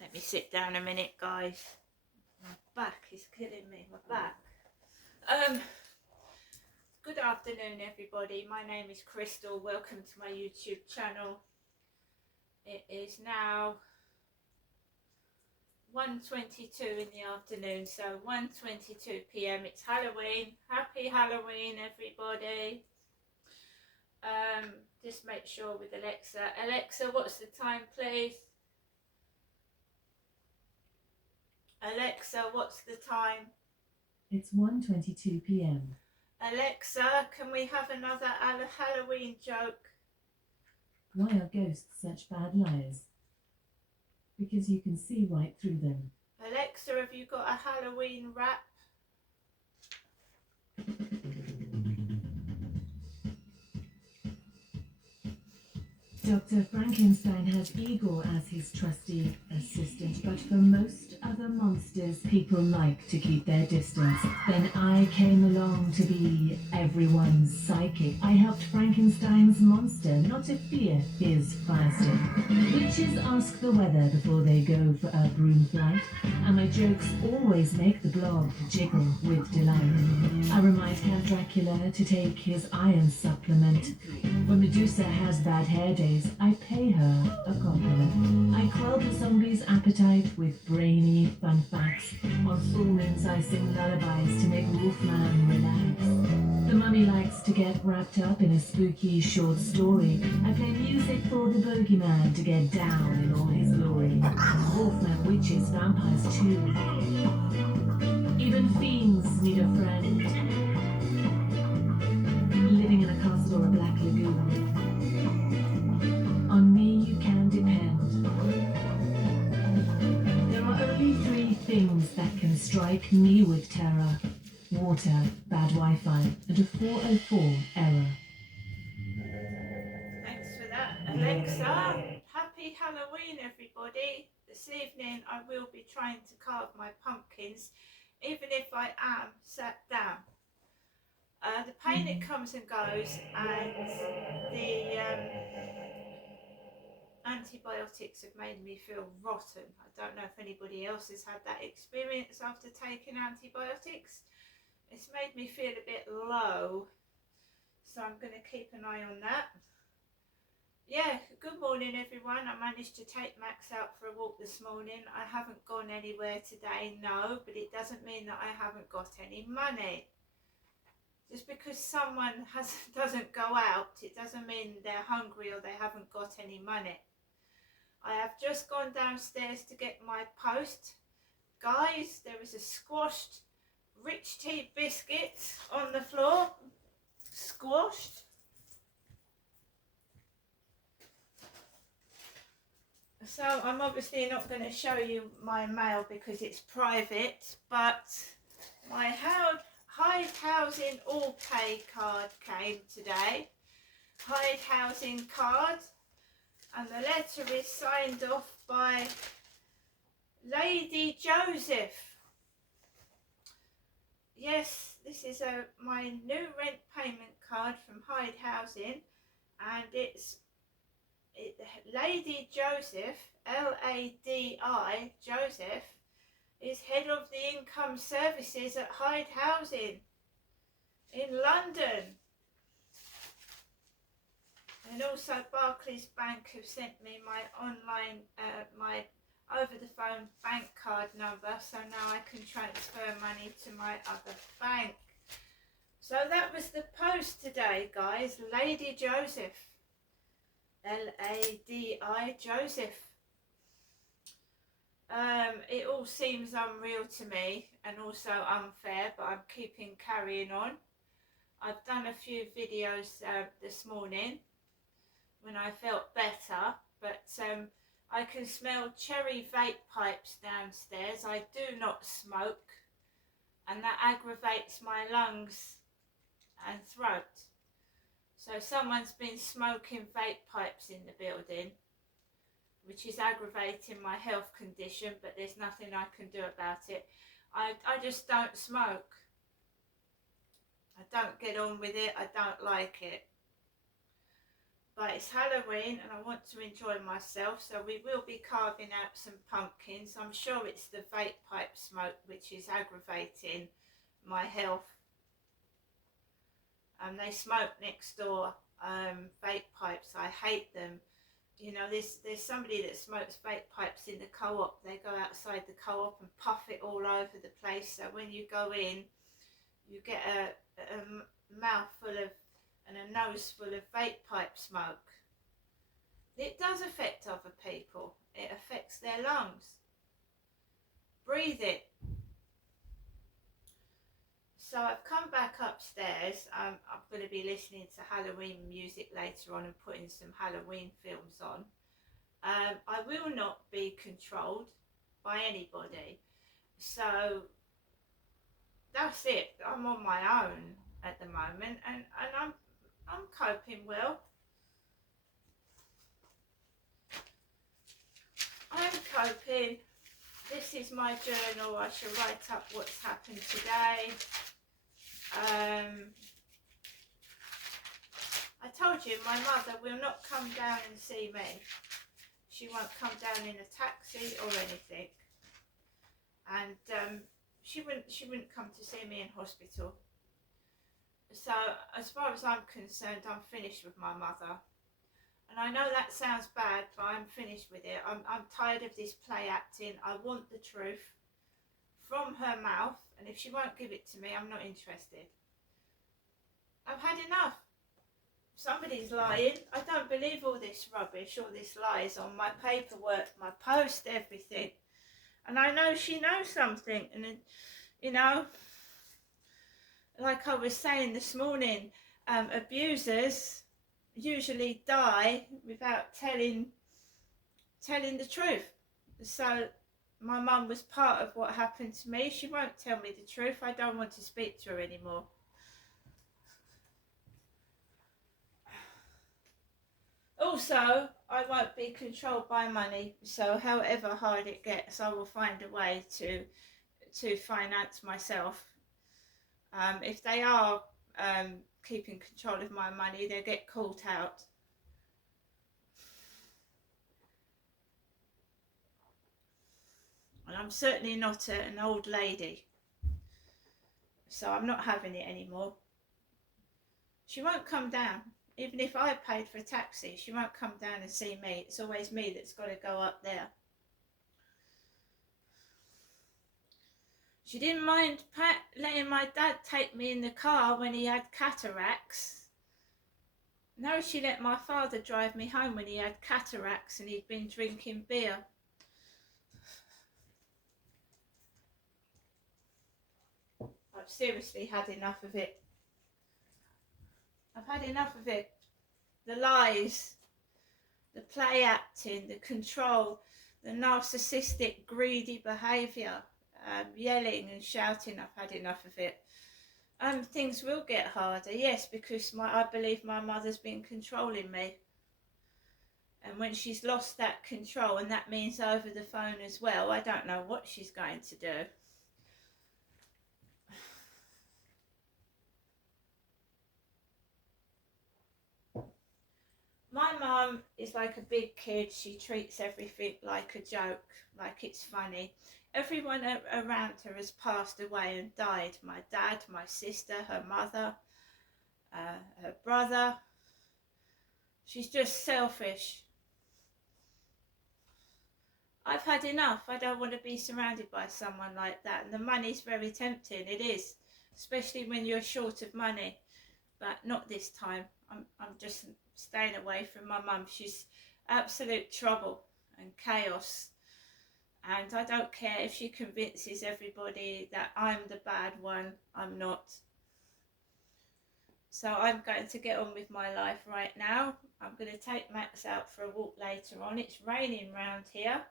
Let me sit down a minute, guys. My back is killing me, my back. Good afternoon, everybody. My name is Crystal. Welcome to my YouTube channel. It is now 1:22 in the afternoon, so 1:22 p.m. It's Halloween. Happy Halloween, everybody. Just make sure with Alexa. Alexa, what's the time, please? Alexa, what's the time? It's 1:22 p.m. Alexa, can we have another Halloween joke? Why are ghosts such bad liars? Because you can see right through them. Alexa, have you got a Halloween rap? Dr. Frankenstein has Igor as his trusty assistant, but for most other monsters, people like to keep their distance. Then I came along to be everyone's psychic. I helped Frankenstein's monster not to fear his fire stick. Witches ask the weather before they go for a broom flight, and my jokes always make the blob jiggle with delight. I remind Count Dracula to take his iron supplement. When Medusa has bad hair days, I pay her a compliment. I quell the zombie's appetite with brainy fun facts. On full moons I sing lullabies to make Wolfman relax. The mummy likes to get wrapped up in a spooky short story. I play music for the bogeyman to get down in all his glory. Wolfman, witches, vampires too. Even fiends need a friend. Living in a castle or a black lagoon. On me you can depend. There are only three things that can strike me with terror: water, bad Wi-Fi, and a 404 error. Thanks for that, Alexa. Happy Halloween, everybody. This evening I will be trying to carve my pumpkins, even if I am sat down. The pain, it comes and goes, and the antibiotics have made me feel rotten. I don't know if anybody else has had that experience after taking antibiotics. It's made me feel a bit low, so I'm going to keep an eye on that. Yeah, good morning everyone. I managed to take Max out for a walk this morning. I haven't gone anywhere today, no, but it doesn't mean that I haven't got any money. Just because someone doesn't go out, it doesn't mean they're hungry or they haven't got any money. I have just gone downstairs to get my post. Guys, there is a squashed rich tea biscuit on the floor. Squashed. So I'm obviously not going to show you my mail because it's private, but my Hyde Housing All Pay card came today. Hyde Housing card, and the letter is signed off by Lady Joseph. Yes, this is my new rent payment card from Hyde Housing, and Lady Joseph, L-A-D-I, Joseph, is head of the income services at Hyde Housing in London. And also Barclays Bank have sent me my online, my over-the-phone bank card number, so now I can transfer money to my other bank. So that was the post today, guys. Lady Joseph, L-A-D-I, Joseph. It all seems unreal to me and also unfair, but I'm carrying on. I've done a few videos this morning when I felt better, but I can smell cherry vape pipes downstairs. I do not smoke, and that aggravates my lungs and throat. So someone's been smoking vape pipes in the building, which is aggravating my health condition, but there's nothing I can do about it. I just don't smoke. I don't get on with it. I don't like it. but it's Halloween and I want to enjoy myself, so we will be carving out some pumpkins. I'm sure it's the vape pipe smoke which is aggravating my health. They smoke next door, vape pipes. I hate them. You know, there's somebody that smokes vape pipes in the co-op. They go outside the co-op and puff it all over the place, so when you go in you get a mouthful of and a nose full of vape pipe smoke. It does affect other people. It affects their lungs. Breathe it. So I've come back upstairs. I'm going to be listening to Halloween music later on and putting some Halloween films on. I will not be controlled by anybody. So that's it. I'm on my own at the moment, and I'm coping well. I'm coping. This is my journal. I shall write up what's happened today. I told you my mother will not come down and see me. She won't come down in a taxi or anything, and she wouldn't come to see me in hospital. So as far as I'm concerned, I'm finished with my mother. And I know that sounds bad, but I'm finished with it. I'm tired of this play acting. I want the truth from her mouth, and if she won't give it to me, I'm not interested. I've had enough. Somebody's lying. I don't believe all this rubbish, all this lies on my paperwork, my post, everything. And I know she knows something, and you know, like I was saying this morning, abusers usually die without telling the truth. So my mum was part of what happened to me. She won't tell me the truth. I don't want to speak to her anymore. Also, I won't be controlled by money, so however hard it gets, I will find a way to finance myself. If they are keeping control of my money, they'll get caught out. And I'm certainly not an old lady, so I'm not having it anymore. She won't come down. Even if I paid for a taxi, she won't come down and see me. It's always me that's got to go up there. She didn't mind letting my dad take me in the car when he had cataracts. No, she let my father drive me home when he had cataracts and he'd been drinking beer. I've seriously had enough of it. I've had enough of it. The lies, the play acting, the control, the narcissistic, greedy behaviour, yelling and shouting. I've had enough of it. Things will get harder, yes, because I believe my mother's been controlling me. And when she's lost that control, and that means over the phone as well, I don't know what she's going to do. My mum is like a big kid. She treats everything like a joke, like it's funny. Everyone around her has passed away and died. My dad, my sister, her mother, her brother. She's just selfish. I've had enough. I don't want to be surrounded by someone like that. And the money's very tempting. It is, especially when you're short of money. But not this time. I'm just staying away from my mum. She's absolute trouble and chaos. And I don't care if she convinces everybody that I'm the bad one. I'm not. So I'm going to get on with my life right now. I'm going to take Max out for a walk later on. It's raining round here.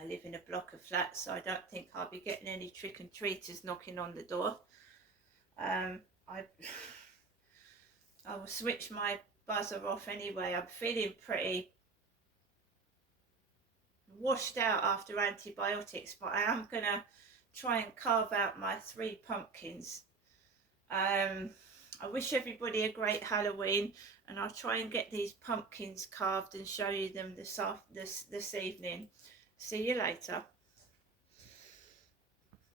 I live in a block of flats, so I don't think I'll be getting any trick-and-treaters knocking on the door. I will switch my buzzer off anyway. I'm feeling pretty washed out after antibiotics, but I am going to try and carve out my 3 pumpkins. I I wish everybody a great Halloween, and I'll try and get these pumpkins carved and show you them this evening. See you later.